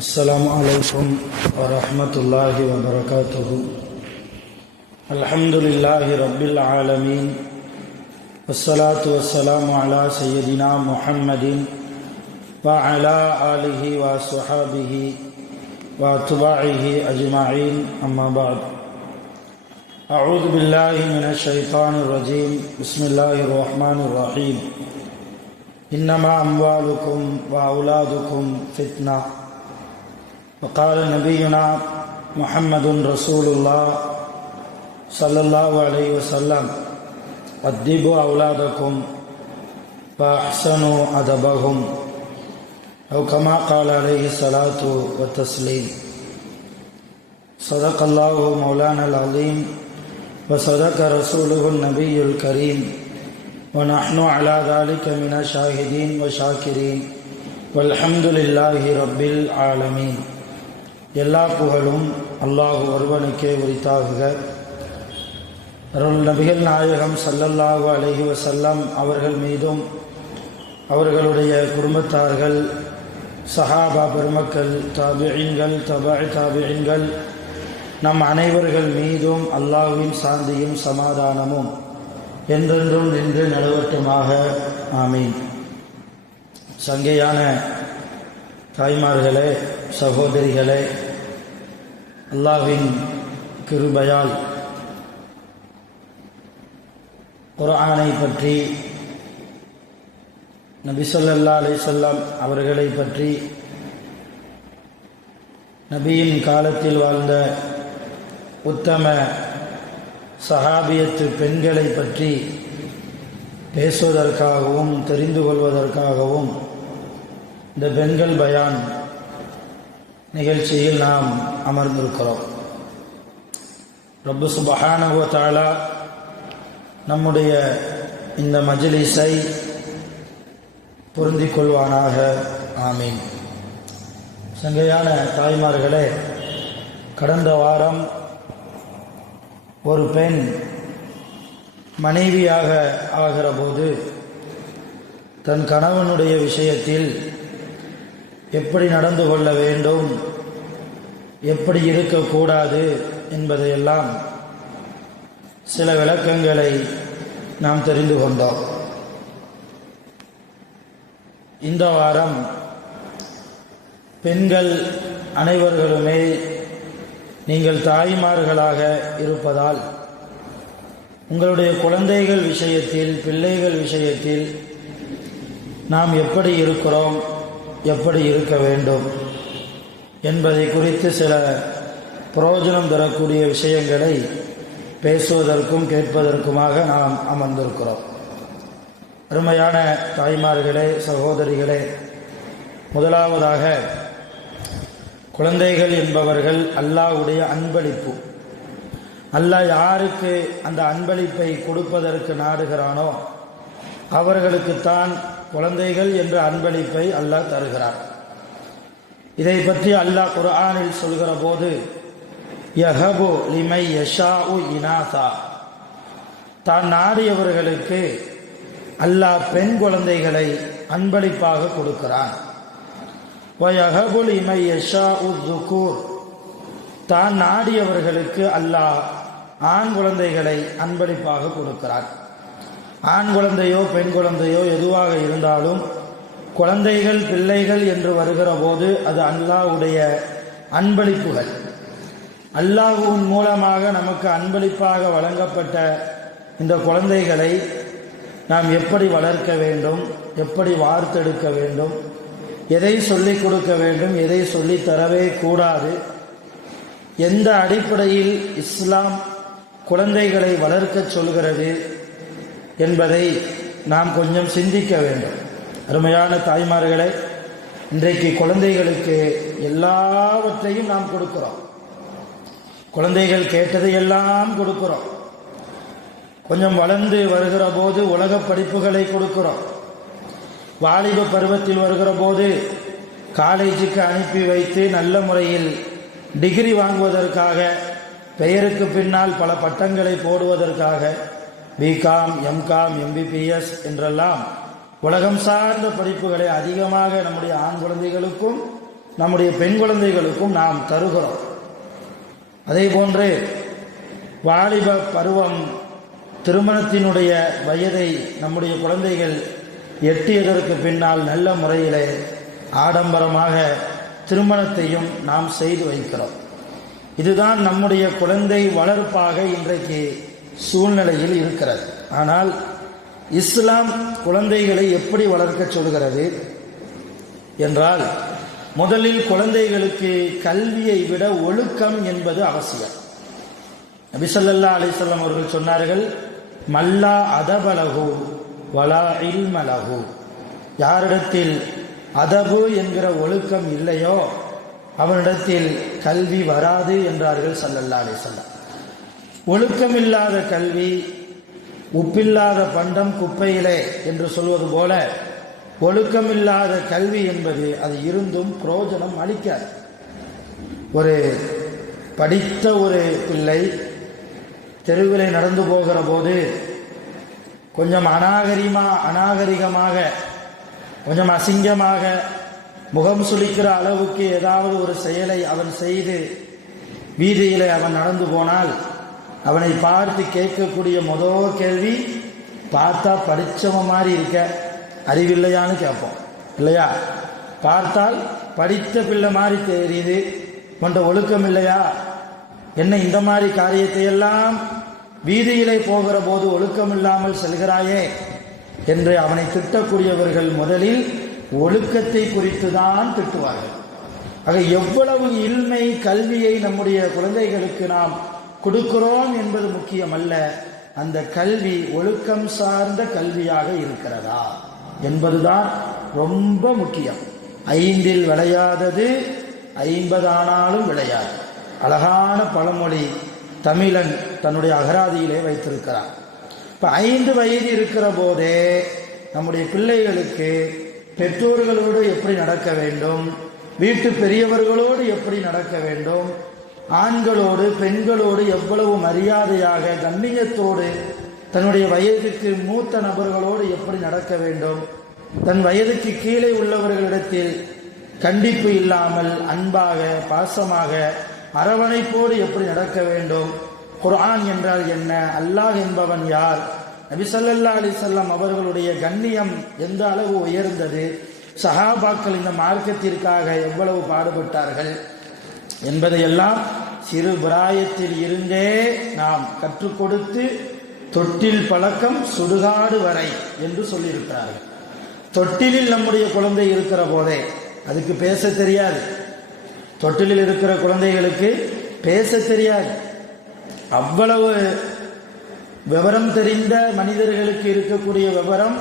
السلام عليكم ورحمة الله وبركاته. الحمد لله رب العالمين والصلاة والسلام على سيدنا محمد وعلى آله وصحابه واتباعه أجمعين، أما بعد. أعوذ بالله من الشيطان الرجيم. بسم الله الرحمن الرحيم. إنما أموالكم وأولادكم فتنة. وقال نبينا محمد رسول الله صلى الله عليه وسلم: أدبوا أولادكم فأحسنوا أدبهم، أو كما قال عليه الصلاة والتسليم. صدق الله مولانا العظيم وصدق رسوله النبي الكريم، ونحن على ذلك من الشاهدين والشاكرين، والحمد لله رب العالمين. எல்லா புகழும் அல்லாஹ் ஒருவனுக்கே உரித்தாகுக. அருள் நபிகள் நாயகம் ஸல்லல்லாஹு அலைஹி வஸல்லம் அவர்கள் மீதும் அவர்களுடைய குடும்பத்தார்கள், சஹாபா பெருமக்கள், தாபிஈன்கள், தாபிஈன்கள், நம் அனைவர்கள் மீதும் அல்லாஹ்வின் சாந்தியும் சமாதானமும் என்றென்றும் நின்று நிலவட்டுமாக. ஆமீன். சங்கையான தாய்மார்களே, சகோதரிகளே, அல்லாஹ்வின் கிருபையால் குர்ஆனை பற்றி, நபி ஸல்லல்லாஹு அலைஹி வஸல்லம் அவர்களை பற்றி, நபியின் காலத்தில் வாழ்ந்த உத்தம சஹாபியத்து பெண்களை பற்றி பேசுவதற்காகவும் தெரிந்து கொள்வதற்காகவும் இந்த பெண்கள் பயான் நிகழ்ச்சியில் நாம் அமர்ந்திருக்கிறோம். ரப்பு சுப்ஹானஹு வ தஆலா நம்முடைய இந்த மஜ்லிஸை பொருந்திக் கொள்வானாக. ஆமீன். சங்கையான தாய்மார்களே, கடந்த வாரம் ஒரு பெண் மனைவியாக ஆகிற போது தன் கணவனுடைய விஷயத்தில் எப்படி நடந்து கொள்ள வேண்டும், எப்படி இருக்கக்கூடாது என்பதையெல்லாம் சில விளக்கங்களை நாம் தெரிந்து கொண்டோம். இந்த வாரம் பெண்கள் அனைவர்களுமே நீங்கள் தாய்மார்களாக இருப்பதால் உங்களுடைய குழந்தைகள் விஷயத்தில், பிள்ளைகள் விஷயத்தில் நாம் எப்படி இருக்கிறோம், எப்படி இருக்க வேண்டும் என்பதை குறித்து சில பிரயோஜனம் தரக்கூடிய விஷயங்களை பேசுவதற்கும் கேட்பதற்குமாக நாம் அமர்ந்திருக்கிறோம். அருமையான தாய்மார்களே, சகோதரிகளே, முதலாவதாக குழந்தைகள் என்பவர்கள் அல்லாஹ்வுடைய அன்பளிப்பு. அல்லாஹ் யாருக்கு அந்த அன்பளிப்பை கொடுப்பதற்கு நாடுகிறானோ அவர்களுக்குத்தான் குழந்தைகள் என்ற அன்பளிப்பை அல்லாஹ் தருகிறார். இதை பற்றி அல்லாஹ் குர்ஆனில் சொல்கிற போது, யஹபு லிமை யஷாஉ இனாசா, தான் நாடியவர்களுக்கு அல்லாஹ் பெண் குழந்தைகளை அன்பளிப்பாக கொடுக்கிறான். வயஹபு லிமை யஷாஉ ذுகூர், தான் நாடியவர்களுக்கு அல்லாஹ் ஆண் குழந்தைகளை அன்பளிப்பாக கொடுக்கிறான். ஆண் குழந்தையோ பெண் குழந்தையோ எதுவாக இருந்தாலும் குழந்தைகள், பிள்ளைகள் என்று வருகிற போது அது அல்லாஹ்வுடைய அன்பளிப்புகள். அல்லாஹ்வின் மூலமாக நமக்கு அன்பளிப்பாக வழங்கப்பட்ட இந்த குழந்தைகளை நாம் எப்படி வளர்க்க வேண்டும், எப்படி வார்த்தெடுக்க வேண்டும், எதை சொல்லிக் கொடுக்க வேண்டும், எதை சொல்லித் தரவே கூடாது, எந்த அடிப்படையில் இஸ்லாம் குழந்தைகளை வளர்க்கச் சொல்கிறது என்பதை நாம் கொஞ்சம் சிந்திக்க வேண்டும். அருமையான தாய்மார்களே, இன்றைக்கு குழந்தைகளுக்கு எல்லாவற்றையும் நாம் கொடுக்கிறோம். குழந்தைகள் கேட்டதை எல்லாம் கொடுக்கிறோம். கொஞ்சம் வளர்ந்து வருகிற போது உலக படிப்புகளை கொடுக்கிறோம். வாலிப பருவத்தில் வருகிற போது காலேஜுக்கு அனுப்பி வைத்து நல்ல முறையில் டிகிரி வாங்குவதற்காக, பெயருக்கு பின்னால் பல பட்டங்களை போடுவதற்காக பிகாம், எம்காம், எம்பிபிஎஸ் என்றெல்லாம் உலகம் சார்ந்த படிப்புகளை அதிகமாக நம்முடைய ஆண் குழந்தைகளுக்கும் நம்முடைய பெண் குழந்தைகளுக்கும் நாம் தருகிறோம். அதே போன்று வாலிப பருவம் திருமணத்தினுடைய வயதை நம்முடைய குழந்தைகள் எட்டியதற்கு பின்னால் நல்ல முறையிலே ஆடம்பரமாக திருமணத்தையும் நாம் செய்து வைக்கிறோம். இதுதான் நம்முடைய குழந்தை வளர்ப்பாக இன்றைக்கு சூழ்நிலையில் இருக்கிறது. ஆனால் இஸ்லாம் குழந்தைகளை எப்படி வளர்க்க சொல்கிறது என்றால், முதலில் குழந்தைகளுக்கு கல்வியை விட ஒழுக்கம் என்பது அவசியம். நபி ஸல்லல்லாஹு அலைஹி வஸல்லம் அவர்கள் சொன்னார்கள், மல்லா அதபலகு வலா இல்மலகு, யாரிடத்தில் அதபு என்கிற ஒழுக்கம் இல்லையோ அவனிடத்தில் கல்வி வராது என்றார்கள் ஸல்லல்லாஹு அலைஹி வஸல்லம். ஒழுக்கமில்லாத கல்வி உப்பில்லாத பண்டம் குப்பையிலே என்று சொல்வது போல, ஒழுக்கமில்லாத கல்வி என்பது அது இருந்தும் பிரயோஜனம் அளிக்காது. ஒரு படித்த ஒரு பிள்ளை தெருவிலே நடந்து போகிற போது கொஞ்சம் அநாகரிகமாக கொஞ்சம் அசிங்கமாக முகம் சுளிக்கிற அளவுக்கு ஏதாவது ஒரு செயலை அவன் செய்து வீதியிலே அவன் நடந்து போனால் அவனை பார்த்து கேட்கக்கூடிய முதல் கேள்வி, பார்த்தா படித்தவன் மாதிரி இருக்க, அறிவில்லையான்னு கேட்போம் இல்லையா? பார்த்தால் படித்த பிள்ளை மாதிரி தெரியுது, கொண்ட ஒழுக்கம் இல்லையா, என்ன இந்த மாதிரி காரியத்தை எல்லாம் வீதியிலே போகிற போது ஒழுக்கம் இல்லாமல் செல்கிறாயே என்று அவனை திட்டக்கூடியவர்கள் முதலில் ஒழுக்கத்தை குறித்து தான் திட்டுவார்கள். ஆக எவ்வளவு இல்மை கல்வியை நம்முடைய குழந்தைகளுக்கு நாம் கொடுக்கிறோம் என்பது முக்கியமல்ல, அந்த கல்வி ஒழுக்கம் சார்ந்த கல்வியாக இருக்கிறதா என்பதுதான் ரொம்ப முக்கியம். 5 விளையாதது 50 ஆனாலும் விளையாது. அழகான பழமொழி தமிழன் தன்னுடைய அகராதியிலே வைத்திருக்கிறார். இப்போ 5 வயது இருக்கிற போதே நம்முடைய பிள்ளைகளுக்கு பெற்றோர்களோடு எப்படி நடக்க வேண்டும், வீட்டு பெரியவர்களோடு எப்படி நடக்க வேண்டும், ஆண்களோடு பெண்களோடு எவ்வளவு மரியாதையாக கண்ணியத்தோடு, தன்னுடைய வயதுக்கு மூத்த நபர்களோடு எப்படி நடக்க வேண்டும், தன் வயதுக்கு கீழே உள்ளவர்களிடத்தில் கண்டிப்பு இல்லாமல் அன்பாக பாசமாக அரவணைப்போடு எப்படி நடக்க வேண்டும், குர்ஆன் என்றால் என்ன, அல்லாஹ் என்பவன் யார், நபி ஸல்லல்லாஹு அலைஹி வஸல்லம் அவர்களுடைய கண்ணியம் எந்த அளவு உயர்ந்தது, சஹாபாக்கள் இந்த மார்க்கத்திற்காக எவ்வளவு பாடுபட்டார்கள் என்பதையெல்லாம் சிறு பிராயத்தில் இருந்தே நாம் கற்றுக் கொடுத்து, தொட்டில் பழக்கம் சுடுகாடு வரை என்று சொல்லியிருக்கிறார்கள். தொட்டிலில் நம்முடைய குழந்தை இருக்கிற போதே அதுக்கு பேச தெரியாது. தொட்டிலில் இருக்கிற குழந்தைகளுக்கு பேச தெரியாது. அவ்வளவு விவரம் தெரிந்த மனிதர்களுக்கு இருக்கக்கூடிய விவரம்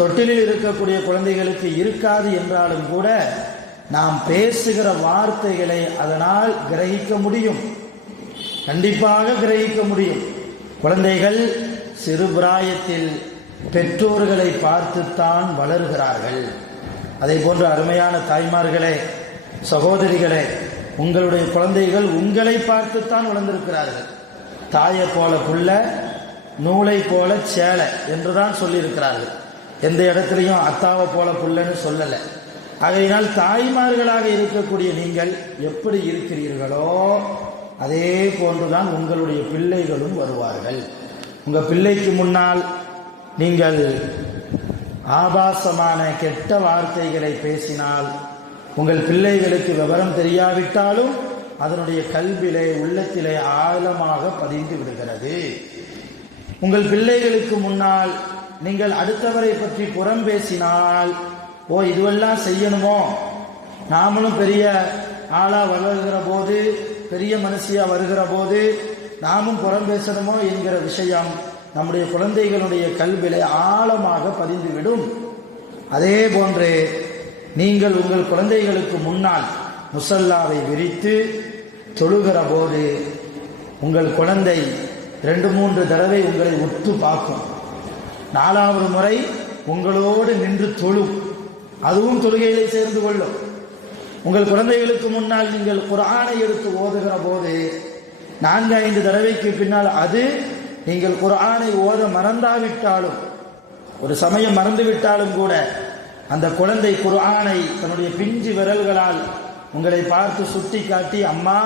தொட்டிலில் இருக்கக்கூடிய குழந்தைகளுக்கு இருக்காது என்றாலும் கூட நாம் பேசுகிற வார்த்தைகளை அதனால் கிரகிக்க முடியும், கண்டிப்பாக கிரகிக்க முடியும். குழந்தைகள் சிறு பிராயத்தில் பெற்றோர்களை பார்த்துத்தான் வளர்கிறார்கள். அதை போன்ற அருமையான தாய்மார்களே, சகோதரிகளே, உங்களுடைய குழந்தைகள் உங்களை பார்த்துத்தான் வளர்ந்திருக்கிறார்கள். தாயை போல புள்ள, நூலை போல சேலை என்றுதான் சொல்லியிருக்கிறார்கள். எந்த இடத்துலையும் அத்தாவை போல புள்ளன்னு சொல்லலை. ஆகையினால் தாய்மார்களாக இருக்கக்கூடிய நீங்கள் எப்படி இருக்கிறீர்களோ அதே போன்றுதான் உங்களுடைய பிள்ளைகளும் வருவார்கள். உங்கள் பிள்ளைக்கு முன்னால் நீங்கள் ஆபாசமான கெட்ட வார்த்தைகளை பேசினால் உங்கள் பிள்ளைகளுக்கு விவரம் தெரியாவிட்டாலும் அதனுடைய கல்விலே உள்ளத்திலே ஆழமாக பதிந்து விடுகிறது. உங்கள் பிள்ளைகளுக்கு முன்னால் நீங்கள் அடுத்தவரை பற்றி புறம் பேசினால், ஓ இதுவெல்லாம் செய்யணுமோ, நாமளும் பெரிய ஆளா வளர்கிற போது, பெரிய மனுஷியா வருகிற போது நாமும் புறம் பேசணுமோ என்கிற விஷயம் நம்முடைய குழந்தைகளுடைய கல்விலே ஆழமாக பதிந்துவிடும். அதே போன்று நீங்கள் உங்கள் குழந்தைகளுக்கு முன்னால் முசல்லாவை விரித்து தொழுகிற போது உங்கள் குழந்தை 2-3 தடவை உங்களை உற்று பார்க்கும். 4வது முறை உங்களோடு நின்று தொழும், அதுவும் தொழுகையிலே சேர்ந்து கொள்ளும். உங்கள் குழந்தைகளுக்கு முன்னால் நீங்கள் குர்ஆனை எடுத்து ஓதுகிற போது 4-5 தடவைக்கு பின்னால் அது நீங்கள் குர்ஆனை ஓத மறந்தாவிட்டாலும், ஒரு சமயம் மறந்துவிட்டாலும் கூட அந்த குழந்தை குர்ஆனை தன்னுடைய பிஞ்சு விரல்களால் உங்களை பார்த்து சுட்டி காட்டி, அம்மா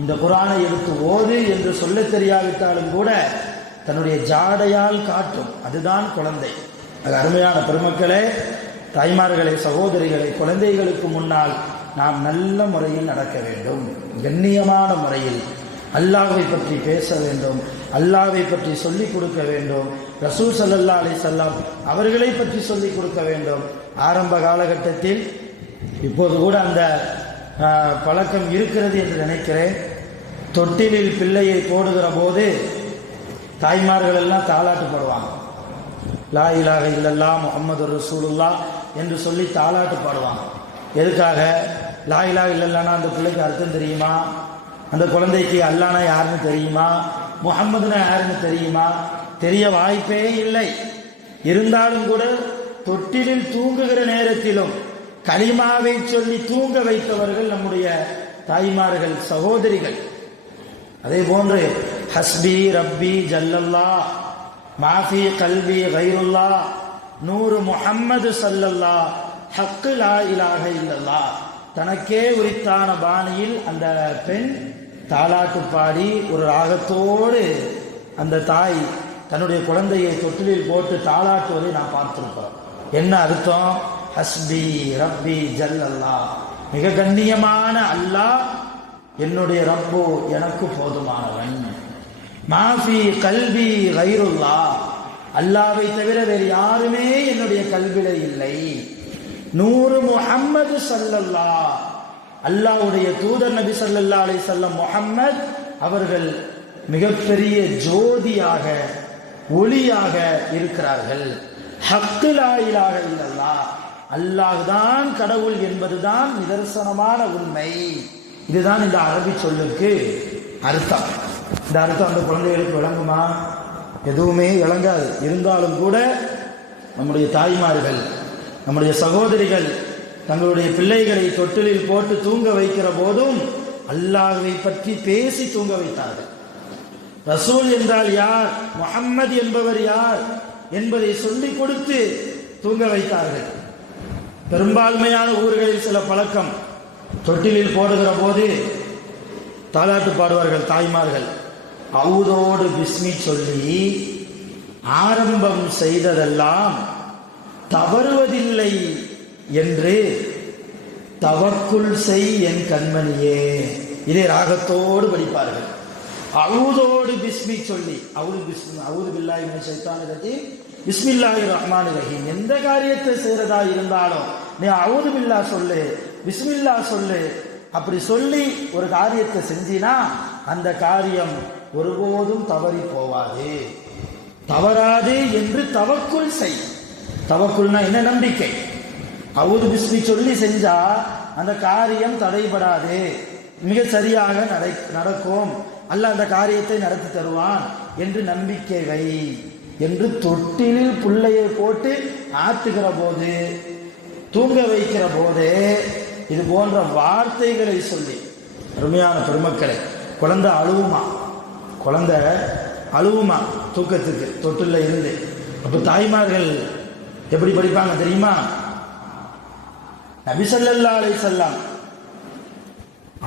இந்த குர்ஆனை எடுத்து ஓது என்று சொல்ல தெரியாவிட்டாலும் கூட தன்னுடைய ஜாடையால் காட்டும். அதுதான் குழந்தை. அது அருமையான பெருமக்களே, தாய்மார்களே, சகோதரிகளை, குழந்தைகளுக்கு முன்னால் நாம் நல்ல முறையில் நடக்க வேண்டும். கண்ணியமான முறையில் அல்லாஹ்வை பற்றி பேச வேண்டும், அல்லாஹ்வை பற்றி சொல்லிக் கொடுக்க வேண்டும், ரசூல் ஸல்லல்லாஹு அலைஹி வஸல்லம் அவர்களை பற்றி சொல்லிக் கொடுக்க வேண்டும். ஆரம்ப காலகட்டத்தில் இப்போது கூட அந்த பழக்கம் இருக்கிறது என்று நினைக்கிறேன். தொட்டிலில் பிள்ளையை போடுகிற போது தாய்மார்கள் எல்லாம் தாலாட்டு பாடுவாங்க. லா இலாஹ இல்லல்லாஹ் முஹம்மதுர் ரசூலுல்லாஹ் என்று சொல்லி தாலாட்டு பாடுவாங்க. எதுக்காக? லா இலாஹ இல்லல்லாஹ்னா அந்த பிள்ளைக்கு அர்த்தம் தெரியுமா? அந்த குழந்தைக்கு அல்லாஹ்னா யாருன்னு தெரியுமா? முஹம்மதுனா யாருன்னு தெரியுமா? தெரிய வாய்ப்பே இல்லை. இருந்தாலும் கூட தொட்டிலில் தூங்குகிற நேரத்திலும் கலிமாவை சொல்லி தூங்க வைத்தவர்கள் நம்முடைய தாய்மார்கள், சகோதரிகள். அதே போன்று ஹஸ்பி ரப்பி ஜல்லல்லாஹ் மாஃபி கல்வி கைருல்லாஹ் நூறு முஹம்மது ஸல்லல்லாஹ் ஹக்கு லா இலாஹ இல்லல்லாஹ். தனக்கே உரித்தான பாணியில் அந்த பெண் தாலாட்டு பாடி ஒரு ராகத்தோடு அந்த தாய் தன்னுடைய குழந்தையை தொட்டிலில் போட்டு தாலாட்டுவதை நாம் பார்த்திருக்கிறோம். என்ன அர்த்தம்? ஹஸ்பி ரப்பி ஜல்லல்லாஹ், மிக கண்ணியமான அல்லாஹ் என்னுடைய ரப்பு, எனக்கு போதுமானவன். மாஃபி கல்வி கைருல்லாஹ், அல்லாவை தவிர வேறு யாருமே என்னுடைய கல்வில இல்லை. நூறு முஹம்மது ஸல்லல்லாஹ், அல்லாஹ்வுடைய தூதர் நபி ஸல்லல்லாஹு அலைஹி வஸல்லம் முஹம்மத் அவர்கள் மிகப்பெரிய ஜோதியாக, ஒளியாக இருக்கிறார்கள். ஹக்கு லா இலாஹ இல்லல்லாஹ், அல்லாஹ் தான் கடவுள் என்பதுதான் நிதர்சனமான உண்மை. இதுதான் இந்த அரபி சொல்லுக்கு அர்த்தம். இந்த அர்த்தம் அந்த குழந்தைகளுக்கு விளங்குமா? எதுவுமே விளங்காது. இருந்தாலும் கூட நம்முடைய தாய்மார்கள், நம்முடைய சகோதரிகள் தங்களுடைய பிள்ளைகளை தொட்டிலில் போட்டு தூங்க வைக்கிற போதும் அல்லாஹ்வை பற்றி பேசி தூங்க வைத்தார்கள். ரசூல் என்றால் யார், முஹம்மது என்பவர் யார் என்பதை சொல்லிக் கொடுத்து தூங்க வைத்தார்கள். பெரும்பான்மையான ஊர்களில் சில பழக்கம், தொட்டிலில் போடுகிற போது தாலாட்டு பாடுவார்கள் தாய்மார்கள். அவுதோடு பிஸ்மி சொல்லி ஆரம்பம் செய்ததெல்லாம் தவறுவதில்லை என்று தவக்குள் செய் என் கண்மணியே, இதே ராகத்தோடு படிப்பார்கள். அவுதோடு பிஸ்மி சொல்லி, அவுது பில்லாஹி மினஷ் ஷைத்தானிர் ரஜீம் பிஸ்மில்லாஹிர் ரஹ்மானிர் ரஹீம், எந்த காரியத்தை செய்யறதா இருந்தாலும் நீ அவுது பில்லா சொல்லு, பிஸ்மில்லா சொல்லு. அப்படி சொல்லி ஒரு காரியத்தை செஞ்சினா அந்த காரியம் ஒருபோதும் தவறி போவாது, தவறாது என்று தவக்குள் செய். தவக்குள்னா என்ன? நம்பிக்கை. அவுது பிஸ்மி சொல்லி செஞ்சா அந்த காரியம் தடைபடாது, மிக சரியாக நடக்கும், அல்லாஹ் அந்த காரியத்தை நடத்தி தருவான் என்று நம்பிக்கை வை என்று தொட்டிலில் பிள்ளையை போட்டு ஆத்துகிற போது, தூங்க வைக்கிற போதே இது போன்ற வார்த்தைகளை சொல்லி, அருமையான பெருமக்களை, குழந்தை அழுவுமா, குழந்தை அழுவுமா தூக்கத்துக்கு தொட்டில இருந்து. அப்ப தாய்மார்கள் எப்படி படிப்பாங்க தெரியுமா? நபி ஸல்லல்லாஹு அலைஹி வஸல்லம்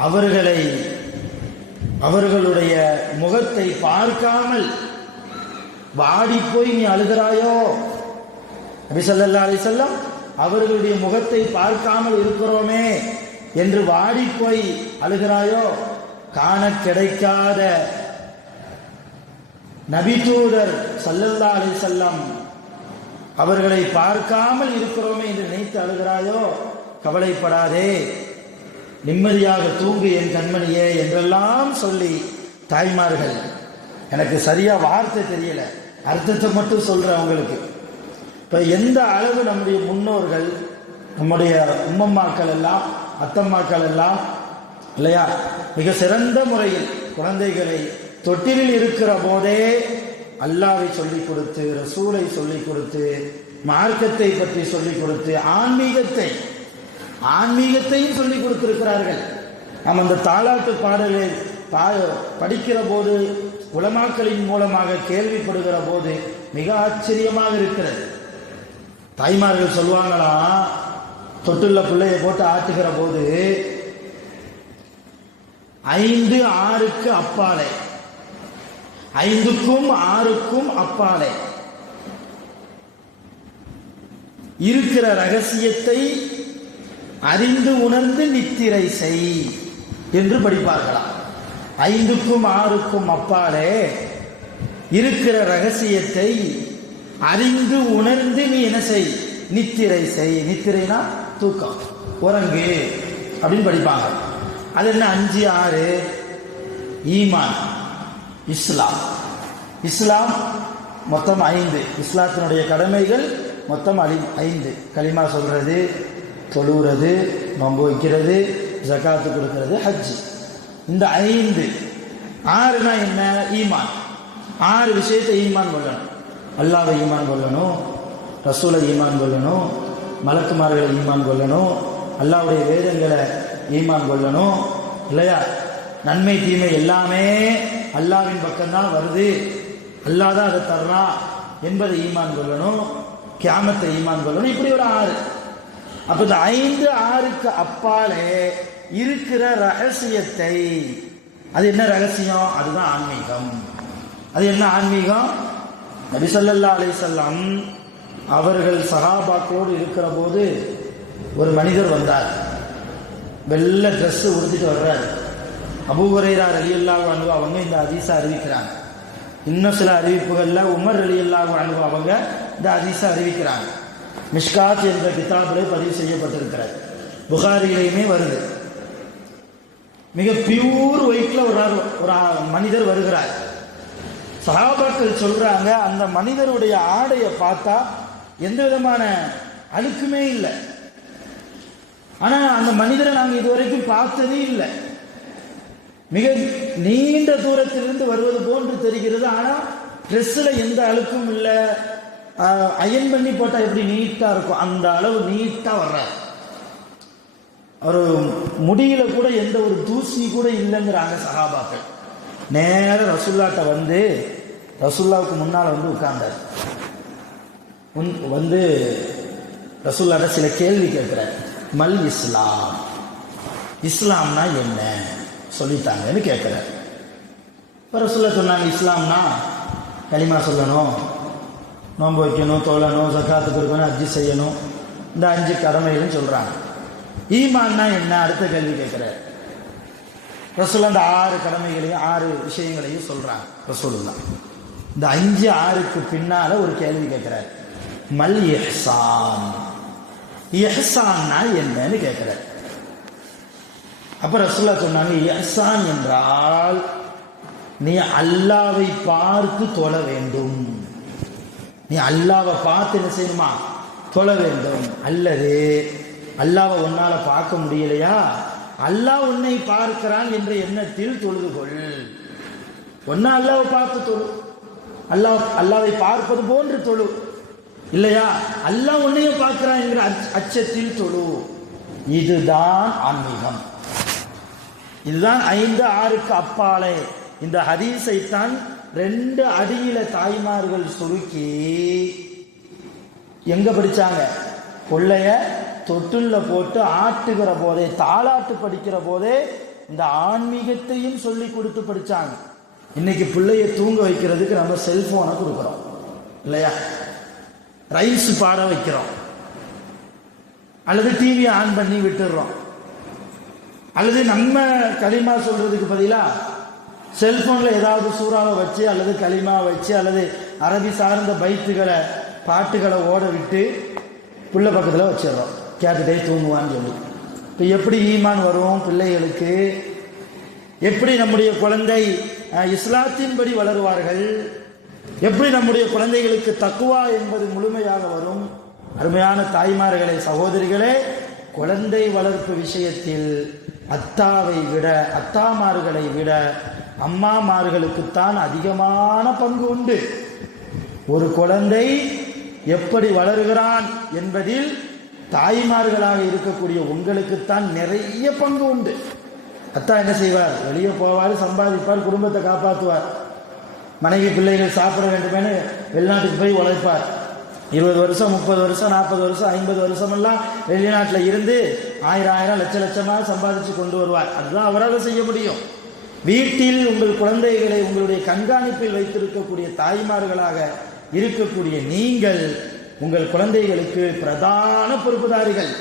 அவர்களுடைய முகத்தை பார்க்காமல் வாடி போய் நீ அழுகிறாயோ? நபி ஸல்லல்லாஹு அலைஹி வஸல்லம் அவர்களுடைய முகத்தை பார்க்காமல் இருக்கிறோமே என்று வாடி போய் அழுகிறாயோ? காண கிடைக்காத நபி தூதர் ஸல்லல்லாஹு அலைஹி வஸல்லம் அவர்களை பார்க்காமல் இருக்கிறோமே என்று நினைத்து அழுகிறாயோ? கவலைப்படாதே, நிம்மதியாக தூங்கு என் கண்மணியே என்றெல்லாம் சொல்லி தாய்மார்கள், எனக்கு சரியா வார்த்தை தெரியல, அர்த்தத்தை மட்டும் சொல்றேன் உங்களுக்கு. இப்ப எந்த அளவு நம்முடைய முன்னோர்கள், நம்முடைய உம்மம்மாக்கள் எல்லாம், அத்தம்மாக்கள் எல்லாம் இல்லையா, மிக சிறந்த முறையில் குழந்தைகளை தொட்டிலில் இருக்கிற போதே அல்லாஹ்வை சொல்லிக் கொடுத்து, ரசூலை சொல்லிக் கொடுத்து, மார்க்கத்தை பற்றி சொல்லிக் கொடுத்து, ஆன்மீகத்தையும் சொல்லிக் கொடுத்திருக்கிறார்கள். நாம் அந்த தாலாட்டு பாடலை படிக்கிற போது, உலமாக்களின் மூலமாக கேள்விப்படுகிற போது மிக ஆச்சரியமாக இருக்கிறது. தாய்மார்கள் சொல்லுவாங்களாம், தொட்டுள்ள பிள்ளையை போட்டு ஆட்டுகிற போது 5, 6க்கு அப்பாலே, 5க்கும் 6க்கும் அப்பாலே இருக்கிற ரகசியத்தை அறிந்து உணர்ந்து நித்திரை செய் என்று படிப்பார்களாம். 5க்கும் 6க்கும் அப்பாலே இருக்கிற ரகசியத்தை அறிந்து உணர்ந்து நீ என்ன செய், நித்திரை செய். நித்திரைனா தூக்கம், உறங்கு அப்படின்னு படிப்பாங்க. அது என்ன 5, 6? ஈமான், இஸ்லாம். இஸ்லாம் மொத்தம் 5. இஸ்லாத்தினுடைய கடமைகள் மொத்தம் 5. கலிமா சொல்றது, தொழுகிறது, நோன்பு வைக்கிறது, ஜகாத்து கொடுக்கிறது, ஹஜ். இந்த 5. 6னா என்ன? ஈமான். 6 விஷயத்தை ஈமான் கொள்ளணும். அல்லாஹ்வை ஈமான் கொள்ளணும், ரசூலை ஈமான் கொள்ளணும், மலக்குமார்களை ஈமான் கொள்ளணும், அல்லாஹ்வுடைய வேதங்களை ஈமான் கொள்ளணும், இல்லையா? நன்மை தீமை எல்லாமே அல்லாஹ்வின் பக்கம்தான் வருது, அல்லாஹ் தான் அதை தர்றான் என்பதை ஈமான் கொள்ளணும், கியாமத்தை ஈமான் கொள்ளணும். இப்படி ஒரு 6. அப்ப இந்த 5, 6க்கு அப்பாலே இருக்கிற ரகசியத்தை, அது என்ன ரகசியம்? அதுதான் ஆன்மீகம். அது என்ன ஆன்மீகம்? நபி ஸல்லல்லாஹு அலைஹி வஸல்லம் அவர்கள் சஹாபாக்களோடு இருக்கிற போது ஒரு மனிதர் வந்தார். வெள்ளை ட்ரெஸ் உடுத்திட்டு வர்றார். அபூ ஹுரைரா ரலியல்லாஹு அன்ஹு அவங்க இந்த ஹதீஸை அறிவிக்கிறாங்க. இன்னும் சில அறிவிப்புகள்ல உமர் ரலியல்லாஹு அன்ஹு அவங்க இந்த ஹதீஸை அறிவிக்கிறாங்க. மிஷ்காத் என்ற கிதாபிலே பதிவு செய்யப்பட்டிருக்கிறது. புகாரியிலையுமே வருது. மிக பியூர் ஒயிட்ல ஒரு மனிதர் வருகிறார். சஹாபாக்கள் சொல்றாங்க, அந்த மனிதருடைய ஆடையை பார்த்தா எந்த விதமான அழுக்குமே இல்லை. ஆனா அந்த மனிதரை நாங்கள் இதுவரைக்கும் பார்த்ததே இல்லை. மிக நீண்ட தூரத்திலிருந்து வருவது போன்று தெரிகிறது. ஆனா ட்ரெஸ்ல எந்த அழுக்கும் இல்லை. அயன் பண்ணி போட்டா எப்படி நீட்டா இருக்கும் அந்த அளவு நீட்டா வர்றார். ஒரு முடியில கூட எந்த ஒரு தூசி கூட இல்லைங்கிறாங்க சஹாபாக்கள். நேர ரசூல்லாட்ட வந்து ரசூல்லாவுக்கு முன்னால் வந்து உட்கார்ந்தார். வந்து ரசூல்லாட்ட சில கேள்வி கேட்கிறார். மல் இஸ்லாம், இஸ்லாம்னா என்ன சொல்லித்தாங்கன்னு கேட்கிறார். இப்போ ரசூல்லா சொன்னாங்க, இஸ்லாம்னா கலிமா சொல்லணும், நோன்பு வைக்கணும், தொழணும், ஜக்காத்து கொடுக்கணும், ஹஜ்ஜி செய்யணும், இந்த 5 கடமைகளும் சொல்றாங்க. ஈமான்னா என்ன? அடுத்த கேள்வி கேட்கிறார். ரசூலுல்லாஹ் அந்த 6 கடமைகளையும் 6 விஷயங்களையும் சொல்றாங்க. ரசூலுல்லாஹ் இந்த 5, 6க்கு பின்னால ஒரு கேள்வி கேட்கிறார். மல் இஹ்சான், இஹ்சான்னா என்னன்னு கேட்கிறார். அப்ப ரசூலுல்லாஹ் சொன்னாங்க, இஹ்சான் என்றால் நீ அல்லாஹ்வை பார்த்து தொழ வேண்டும். நீ அல்லாஹ்வை பார்த்து என்ன செய்யணுமா? தொழ வேண்டும். அல்லது அல்லாஹ்வை உன்னால பார்க்க முடியலையா, அல்லாஹ் உன்னை பார்க்கிறான் என்ற எண்ணத்தில் தொழுது கொள். ஒன்னா அல்லாஹ்வை பார்த்து தொழு, அல்லாஹ்வை பார்ப்பது போன்று தொழு. இல்லையா, அல்லாஹ் உன்னையும் பார்க்கிறான் என்கிற அச்சத்தில் தொழு. இதுதான் ஆன்மீகம். இதுதான் 5, 6க்கு அப்பாலே. இந்த ஹதீஸை தான் 2 அடியில தாய்மார்கள் சுருக்கி எங்க படிச்சாங்க? கொள்ளைய தொட்டுள்ள போட்டு ஆட்டுகிற போதே, தாலாட்டு படிக்கிற போதே இந்த ஆன்மீகத்தையும் சொல்லி கொடுத்து படிச்சாங்க. இன்னைக்கு பிள்ளைய தூங்க வைக்கிறதுக்கு நம்ம செல்போனை கொடுக்கிறோம், இல்லையா? ரைஸ் பாட வைக்கிறோம், அல்லது டிவி ஆன் பண்ணி விட்டுடுறோம், அல்லது நம்ம கலிமா சொல்றதுக்கு பதிலா செல்போன்ல ஏதாவது சூறாவை வச்சு அல்லது கலிமா வச்சு அல்லது அரபி சார்ந்த பைத்துகளை பாட்டுகளை ஓட விட்டு பிள்ளை பக்கத்தில் வச்சிடறோம், கேட்டுட்டே தூங்குவான்னு சொல்லி. இப்போ எப்படி ஈமான் வரும் பிள்ளைகளுக்கு? எப்படி நம்முடைய குழந்தை இஸ்லாத்தின்படி வளருவார்கள்? எப்படி நம்முடைய குழந்தைகளுக்கு தக்குவா என்பது முழுமையாக வரும்? அருமையான தாய்மார்களே, சகோதரிகளே, குழந்தை வளர்ப்பு விஷயத்தில் அத்தாவை விட, அத்தாமார்களை விட அம்மாமார்களுக்குத்தான் அதிகமான பங்கு உண்டு. ஒரு குழந்தை எப்படி வளருகிறான் என்பதில் தாய்மார்களாக இருக்கக்கூடிய உங்களுக்குத்தான் நிறைய பங்கு உண்டு. அத்தா என்ன செய்வார்? வெளியே போவார், சம்பாதிப்பார், குடும்பத்தை காப்பாற்றுவார், மனைவி பிள்ளைகள் சாப்பிட வேண்டுமென வெளிநாட்டுக்கு போய் உழைப்பார். 20 வருஷம் 30 வருஷம் 40 வருஷம் 50 வருஷம் எல்லாம் வெளிநாட்டில் இருந்து 1000 லட்சமாக சம்பாதிச்சு கொண்டு வருவார். அதுதான் அவரால் செய்ய முடியும். வீட்டில் உங்கள் குழந்தைகளை உங்களுடைய கண்காணிப்பில் வைத்திருக்கக்கூடிய தாய்மார்களாக இருக்கக்கூடிய நீங்கள் உங்கள் குழந்தைகளுக்கு பிரதான பொறுப்புதாரிகள்.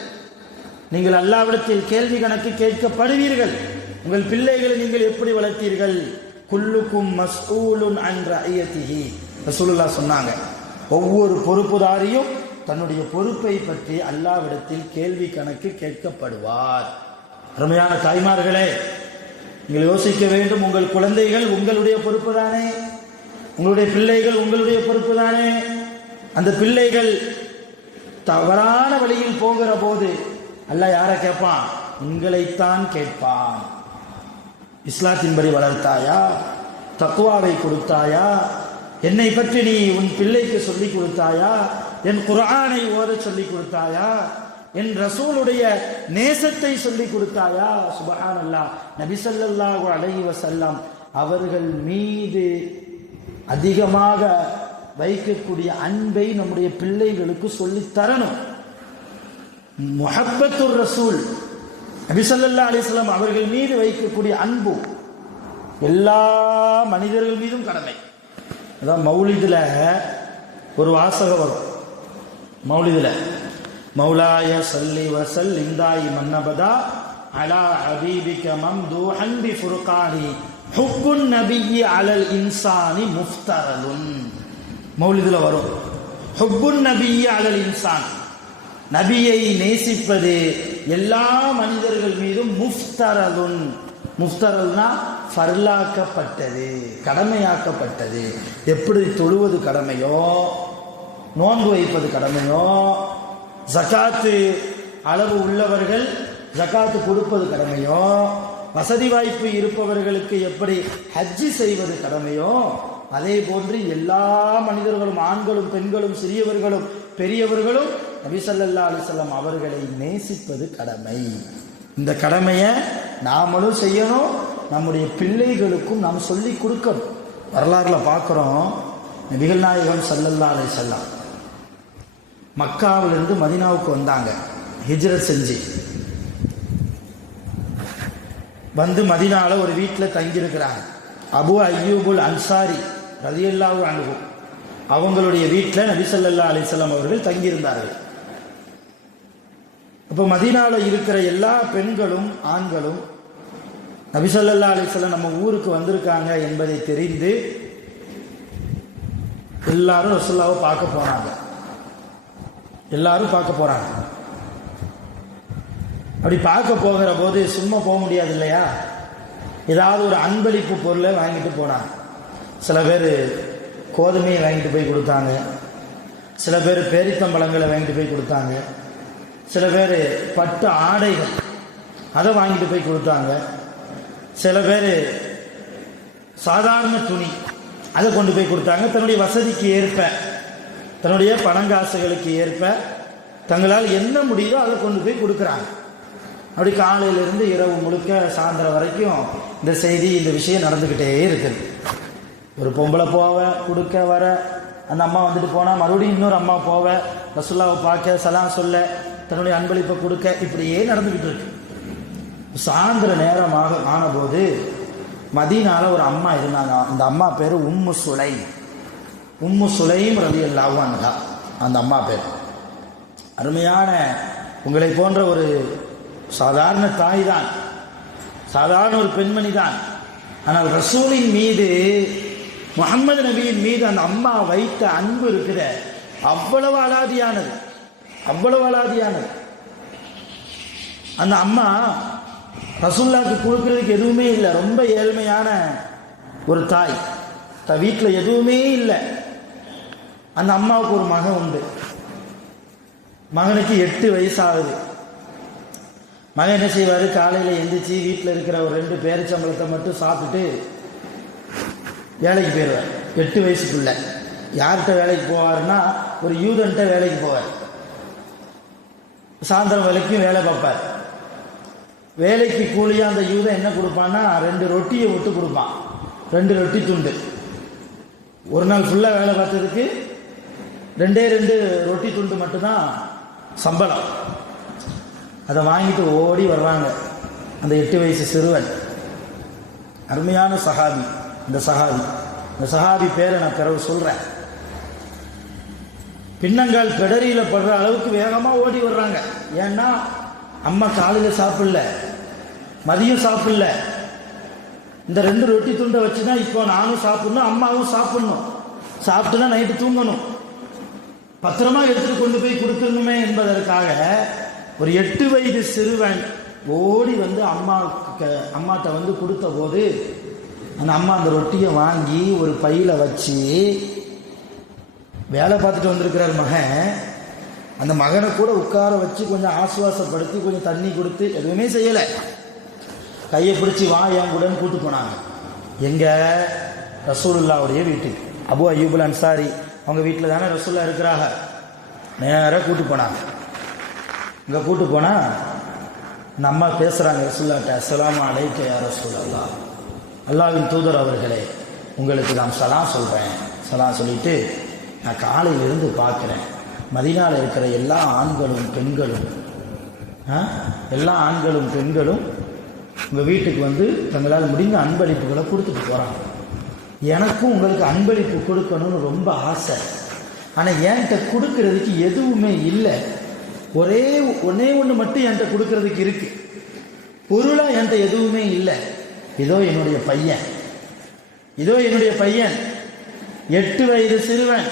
நீங்கள் அல்லாஹ்விடத்தில் கேள்வி கணக்கு கேட்கப்படுவீர்கள். உங்கள் பிள்ளைகளை நீங்கள் எப்படி வளர்த்தீர்கள்? குல்லுக்கும் மஸ்ஊலுன் அன் ரஅய்யதிஹி ரசூலுல்லாஹ் சொன்னாங்க. ஒவ்வொரு பொறுப்புதாரியும் தன்னுடைய பொறுப்பை பற்றி அல்லாஹ்விடத்தில் கேள்வி கணக்கு கேட்கப்படுவார். அருமையான தாய்மார்களே, நீங்கள் யோசிக்க வேண்டும். உங்கள் குழந்தைகள் உங்களுடைய பொறுப்பு தானே, உங்களுடைய பிள்ளைகள் உங்களுடைய பொறுப்பு தானே. அந்த பிள்ளைகள் தவறான வழியில் போகிற போது அல்லாஹ் யாரை கேட்பான்? உங்களைத்தான் கேட்பான். இஸ்லாத்தின்படி வளர்த்தாயா? தக்வாவை கொடுத்தாயா? என்னை பற்றி நீ உன் பிள்ளைக்கு சொல்லிக் கொடுத்தாயா? என் குர்ஆனை ஓத சொல்லிக் கொடுத்தாயா? என் ரசூலுடைய நேசத்தை சொல்லிக் கொடுத்தாயா? சுப்ஹானல்லாஹ். நபி ஸல்லல்லாஹு அலைஹி வஸல்லம் அவர்கள் மீது அதிகமாக வைக்கக்கூடிய அன்பை நம்முடைய பிள்ளைகளுக்கு சொல்லித் தரணும். முஹப்பத்துர் ரசூல் நபி ஸல்லல்லாஹு அலைஹி வஸல்லம் அவர்கள் மீது வைக்கக்கூடிய அன்பு எல்லா மனிதர்கள் மீதும் கடமை. அதான் மௌலிதுல ஒரு வாசகம் வரும். மௌலிதுல மௌலாய சல்லி வஸல்லிம் தாயிமன் அபதா அலா ஹபீபிக மம்தூஹன் பி ஃபுர்கானி ஹுப்புன் நபிய்யி அலல் இன்சானி முஃப்தரலுன். மௌலிதுல வரும் ஹுப்புன் நபிய்யி அலல் இன்சான். நபியை நேசிப்பது எல்லா மனிதர்கள் மீதும் முஃப்தரலுன். முஃப்தரல்னா ஃபர்லாக்கப்பட்டது, கடமையாக்கப்பட்டது. எப்படி தொழுவது கடமையோ, நோன்பு வைப்பது கடமையோ, ஜகாத்து அளவு உள்ளவர்கள் ஜகாத்து கொடுப்பது கடமையோ, வசதி வாய்ப்பு இருப்பவர்களுக்கு எப்படி ஹஜ்ஜி செய்வது கடமையோ, அதே போன்று எல்லா மனிதர்களும் ஆண்களும் பெண்களும் சிறியவர்களும் பெரியவர்களும் நபி ஸல்லல்லாஹு அலைஹி வஸல்லம் அவர்களை நேசிப்பது கடமை. இந்த கடமையை நாமளும் செய்யணும், நம்முடைய பிள்ளைகளுக்கும் நாம் சொல்லி கொடுக்கணும். வரலாறுல பார்க்குறோம், நபிகள் நாயகம் ஸல்லல்லாஹு அலைஹி வஸல்லம் மக்காவிலிருந்து மதீனாவுக்கு வந்தாங்க. ஹிஜ்ரத் செஞ்சு வந்து மதீனால ஒரு வீட்டில் தங்கியிருக்கிறாங்க. அபு அய்யூபுல் அன்சாரி ரலியல்லாஹு அன்ஹு அவங்களுடைய வீட்டில் நபி ஸல்லல்லாஹு அலைஹி வஸல்லம் அவர்கள் தங்கியிருந்தார்கள். இப்போ மதீனாவில் இருக்கிற எல்லா பெண்களும் ஆண்களும் நபி ஸல்லல்லாஹு அலைஹி வஸல்லம் நம்ம ஊருக்கு வந்திருக்காங்க என்பதை தெரிந்து எல்லாரும் ரசூலுல்லாஹ்வை பார்க்க போனாங்க. எல்லாரும் பார்க்க போறாங்க. அப்படி பார்க்க போகிற போது சும்மா போக முடியாது இல்லையா, ஏதாவது ஒரு அன்பளிப்பு பொருளை வாங்கிட்டு போனாங்க. சில பேர் கோதுமையை வாங்கிட்டு போய் கொடுத்தாங்க, சில பேர் பேரித்தம்பழங்களை வாங்கிட்டு போய் கொடுத்தாங்க, சில பேர் பட்டு ஆடைகள் அதை வாங்கிட்டு போய் கொடுத்தாங்க, சில பேர் சாதாரண துணி அதை கொண்டு போய் கொடுத்தாங்க. தன்னுடைய வசதிக்கு ஏற்ப, தன்னுடைய பணங்காசுகளுக்கு ஏற்ப தங்களால் என்ன முடியுதோ அதை கொண்டு போய் கொடுக்குறாங்க. அப்படி காலையிலிருந்து இரவு முழுக்க சாயந்தரம் வரைக்கும் இந்த செய்தி, இந்த விஷயம் நடந்துக்கிட்டே இருக்குது. ஒரு பொம்பளை போவ கொடுக்க வர, அந்த அம்மா வந்துட்டு போனால் மறுபடியும் இன்னொரு அம்மா போவ ரசூலுல்லாஹ்வை பார்க்க சலாம் சொல்ல, தன்னுடைய அன்பளிப்பை கொடுக்க, இப்படியே நடந்துக்கிட்டு இருக்கு. சாயந்தர நேரமாக ஆனபோது மதீனால ஒரு அம்மா இருந்தாங்க. அந்த அம்மா பேர் உம்மு சுலைம். உம்மு சுலைம் ரலியல்லாஹு அன்ஹா அந்த அம்மா பேர். அருமையான உங்களை போன்ற ஒரு சாதாரண தாய் தான், சாதாரண ஒரு பெண்மணி தான். ஆனால் ரசூலின் மீது, முஹம்மது நபியின் மீது அந்த அம்மா வைத்த அன்பு இருக்கிற அவ்வளவு அலாதியானது, அவ்வளவு அலாதியானது. அந்த அம்மா ரசூலுல்லாஹ்க்கு கொடுக்கறதுக்கு எதுவுமே இல்லை, ரொம்ப ஏழ்மையான ஒரு தாய். வீட்டில் எதுவுமே இல்லை. அந்த அம்மாவுக்கு ஒரு மகன் உண்டு. மகனுக்கு 8 வயசாகுது. மகன் என்ன செய்வார், காலையில் எந்திரிச்சு வீட்டில் இருக்கிற ஒரு 2 பேரிச்சம்பழத்தை மட்டும் சாப்பிட்டுட்டு வேலைக்கு போயிடுவார். 8 வயசுக்குள்ள யார்கிட்ட வேலைக்கு போவார்னா ஒரு யூதன்ட்ட வேலைக்கு போவார். சாயந்தரம் வரைக்கும் வேலை பார்ப்பார். வேலைக்கு கூலியாக அந்த யூதன் என்ன கொடுப்பான்னா 2 ரொட்டியை விட்டு கொடுப்பான், 2 ரொட்டி துண்டு. ஒரு நாள் ஃபுல்லாக வேலை பார்த்ததுக்கு 2 ரொட்டி துண்டு மட்டும்தான் சம்பளம். அதை வாங்கிட்டு ஓடி வருவாங்க அந்த 8 வயசு சிறுவன். அருமையான சஹாபி. இந்த சஹாபி பேரை நான் பிறகு சொல்றேன். பின்னங்கால் பெடரியில படுற அளவுக்கு வேகமா ஓடி வர்றாங்க. ஏன்னா அம்மா காலையில் சாப்பிடல, மதியம் சாப்பிடல. இந்த 2 ரொட்டி துண்டை வச்சுதான் இப்போ நானும் சாப்பிடணும், அம்மாவும் சாப்பிடணும். சாப்பிட்டுனா நைட்டு தூங்கணும், பத்திரமா எடுத்துட்டு கொண்டு போய் கொடுக்கணுமே என்பதற்காக ஒரு 8 வயது சிறுவன் ஓடி வந்து அம்மாட்ட வந்து கொடுத்த போது அந்த அம்மா அந்த ரொட்டியை வாங்கி ஒரு பையில வச்சு, வேலை பார்த்துட்டு வந்திருக்கிறார் மகன், அந்த மகனை கூட உட்கார வச்சு கொஞ்சம் ஆசுவாசப்படுத்தி கொஞ்சம் தண்ணி கொடுத்து எதுவுமே செய்யலை. கையை பிடிச்சி வா என் கூட கூட்டு போனாங்க. எங்க? ரசூலுல்லாவுடைய வீட்டுக்கு. அபு அய்யூபுல் அன்சாரி அவங்க வீட்டில் தானே ரசூல்லா இருக்கிறாங்க. நேராக கூட்டு போனாங்க. இங்கே கூட்டு போனா இந்த அம்மா பேசுகிறாங்க ரசூல்லாட்ட. அஸ்ஸலாமு அலைக்க யா ரசூலல்லாஹ், அல்லாஹ்வின் தூதர் அவர்களே, உங்களுக்கு நான் சலாம் சொல்கிறேன். சலாம் சொல்லிட்டு நான் காலையிலிருந்து பார்க்குறேன், மதீனாவில் இருக்கிற எல்லா ஆண்களும் பெண்களும் உங்கள் வீட்டுக்கு வந்து தங்களால் முடிந்த அன்பளிப்புகளை கொடுத்துட்டு போகிறாங்க. எனக்கும் உங்களுக்கு அன்பளிப்பு கொடுக்கணும்னு ரொம்ப ஆசை. ஆனால் என்கிட்ட கொடுக்கறதுக்கு எதுவுமே இல்லை. ஒன்னே ஒன்று மட்டும் என்கிட்ட கொடுக்கறதுக்கு இருக்கு. பொருளாக என்கிட்ட எதுவுமே இல்லை. இதோ என்னுடைய பையன் 8 வயது சிறுவன்.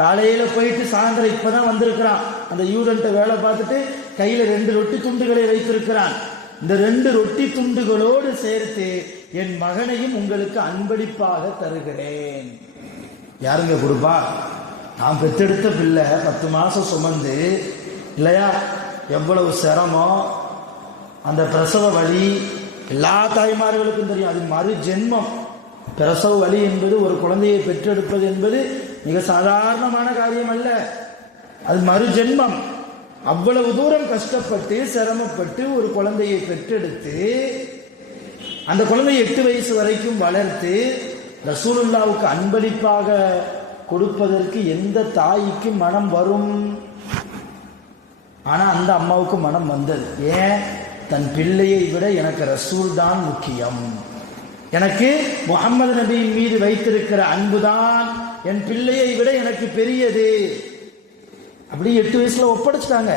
காலையில் போயிட்டு சாயந்தரம் இப்போதான் வந்திருக்கிறான். அந்த யூரன்ட்ட வேலை பார்த்துட்டு கையில் 2 ரொட்டி துண்டுகளை வைத்திருக்கிறான். இந்த 2 ரொட்டி துண்டுகளோடு சேர்த்து என் மகனையும் உங்களுக்கு அன்பளிப்பாக தருகிறேன். யாருங்க கொடுப்பா? நான் பெற்றெடுத்த பிள்ளை 10 மாசம் சுமந்து இல்லையா, எவ்வளவு சிரமம், அந்த பிரசவ வலி எல்லா தாய்மார்களுக்கும் தெரியும். அது மறு ஜென்மம். பிரசவ வலி என்பது ஒரு குழந்தையை பெற்றெடுப்பது என்பது மிக சாதாரணமான காரியம் அல்ல. அது மறு ஜென்மம். அவ்வளவு தூரம் கஷ்டப்பட்டு சிரமப்பட்டு ஒரு குழந்தையை பெற்றெடுத்து அந்த குழந்தையை 8 வயசு வரைக்கும் வளர்த்து ரசூலுல்லாவுக்கு அன்பளிப்பாக கொடுப்பதற்கு எந்த தாய்க்கு மனம் வரும்? ஆனா அந்த அம்மாவுக்கு மனம் வந்தது. ஏன்? தன் பிள்ளையை விட எனக்கு ரசூல் தான் முக்கியம், எனக்கு முஹம்மது நபியின் மீது வைத்திருக்கிற அன்புதான் என் பிள்ளையை விட எனக்கு பெரியது. அப்படி 8 வயசுல ஒப்படைச்சிட்டாங்க.